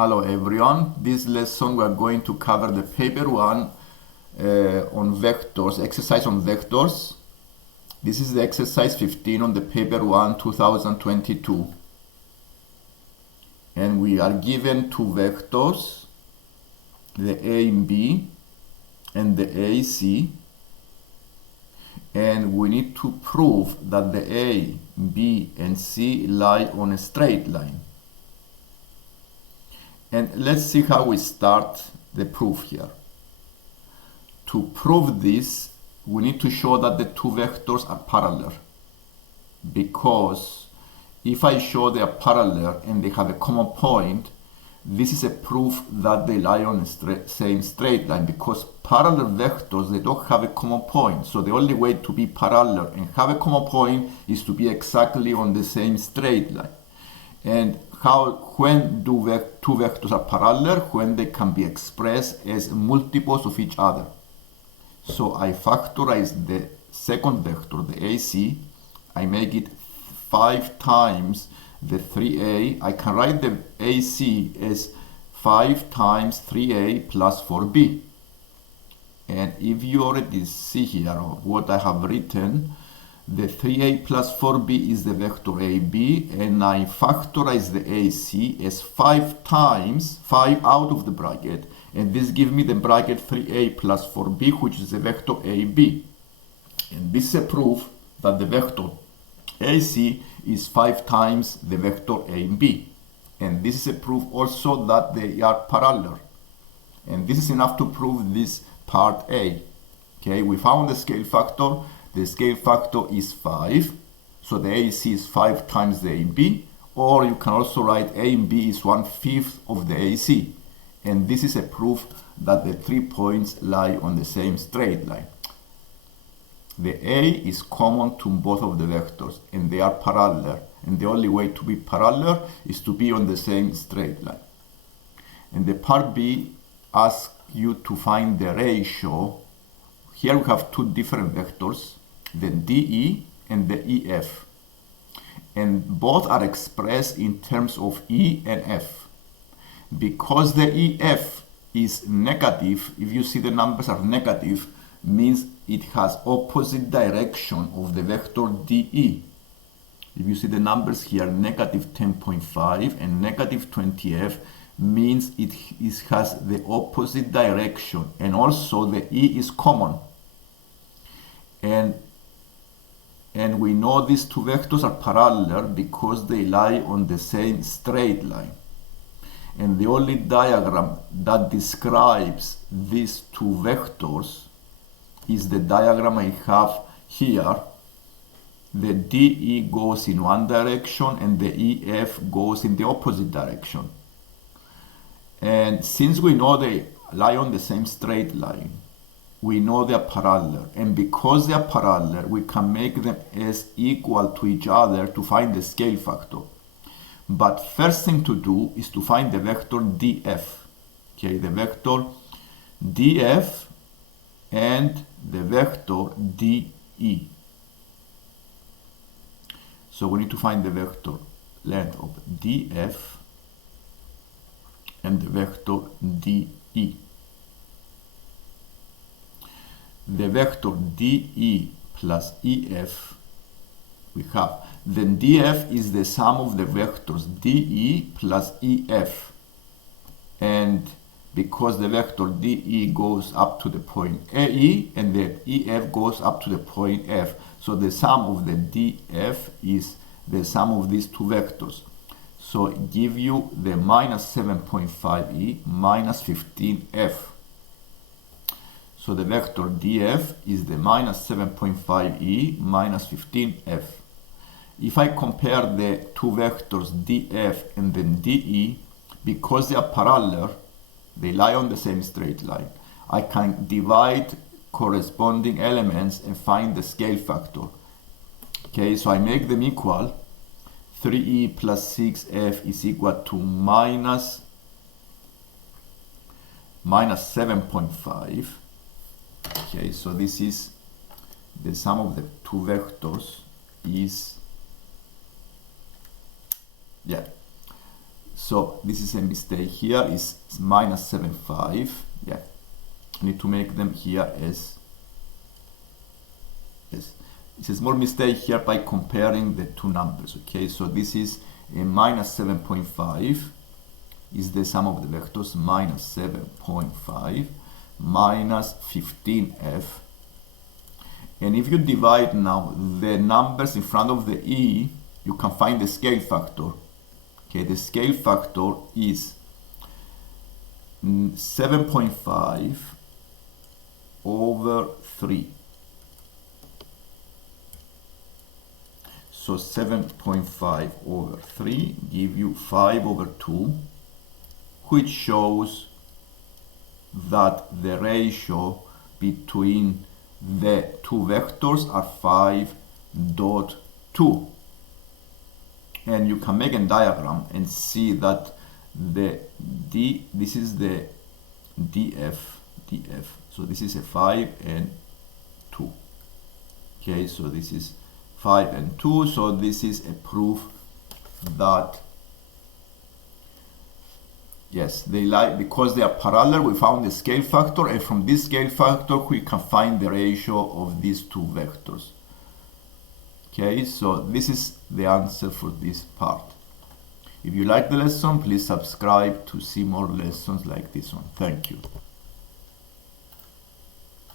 Hello everyone. This lesson we are going to cover the paper one on vectors, exercise on vectors. This is the exercise 15 on the paper one 2022. And we are given two vectors, the A and B and the AC. And we need to prove that the A, B and C lie on a straight line. And let's see how we start the proof here. To prove this, we need to show that the two vectors are parallel. Because if I show they are parallel and they have a common point, this is a proof that they lie on the same straight line, because parallel vectors, they don't have a common point. So the only way to be parallel and have a common point is to be exactly on the same straight line. And when two vectors are parallel? When they can be expressed as multiples of each other. So I factorize the second vector, the AC. I make it 5 times the 3A. I can write the AC as 5 times 3A plus 4B. And if you already see here what I have written, the 3A plus 4B is the vector AB, and I factorize the AC as 5 times 5 out of the bracket, and this gives me the bracket 3A plus 4B, which is the vector AB. And this is a proof that the vector AC is 5 times the vector AB. And this is a proof also that they are parallel. And this is enough to prove this part A. Okay, we found the scale factor. The scale factor is 5, so the AC is 5 times the AB, or you can also write A and B is 1/5 of the AC. And this is a proof that the 3 points lie on the same straight line. The A is common to both of the vectors, and they are parallel. And the only way to be parallel is to be on the same straight line. And the part B asks you to find the ratio. Here we have two different vectors, the DE and the EF. And both are expressed in terms of E and F. Because the EF is negative, if you see the numbers are negative, means it has opposite direction of the vector DE. If you see the numbers here, negative 10.5 and negative 20F, means it has the opposite direction. And also the E is common. And we know these two vectors are parallel because they lie on the same straight line. And the only diagram that describes these two vectors is the diagram I have here. The DE goes in one direction and the EF goes in the opposite direction. And since we know they lie on the same straight line, we know they are parallel, and because they are parallel, we can make them as equal to each other to find the scale factor. But first thing to do is to find the vector DF. Okay, the vector DF and the vector DE. So we need to find the vector length of DF and the vector DE. The vector DE plus EF we have. Then DF is the sum of the vectors DE plus EF. And because the vector DE goes up to the point AE and the EF goes up to the point F, so the sum of the DF is the sum of these two vectors. So it gives you the minus 7.5E minus 15F. So the vector DF is the minus 7.5E minus 15F. If I compare the two vectors DF and then DE, because they are parallel, they lie on the same straight line, I can divide corresponding elements and find the scale factor. Okay, so I make them equal. 3E plus 6F is equal to minus 7.5. Okay, so this is the sum of the two vectors is, So this is a mistake here, is minus 7, 5. Yeah, I need to make them here as it's a small mistake here by comparing the two numbers. Okay, so this is a minus 7.5 is the sum of the vectors minus 7.5 minus 15f. And if you divide now the numbers in front of the e, you can find the scale factor. Okay, the scale factor is 7.5 over 3. So 7.5 over 3 give you 5 over 2, which shows that the ratio between the two vectors are 5.2. And you can make a diagram and see that this is the df. So this is a 5 and 2. Okay, so this is 5 and 2. So this is a proof that yes, they lie because they are parallel. We found the scale factor, and from this scale factor we can find the ratio of these two vectors. Okay, so this is the answer for this part. If you like the lesson, please subscribe to see more lessons like this one. Thank you.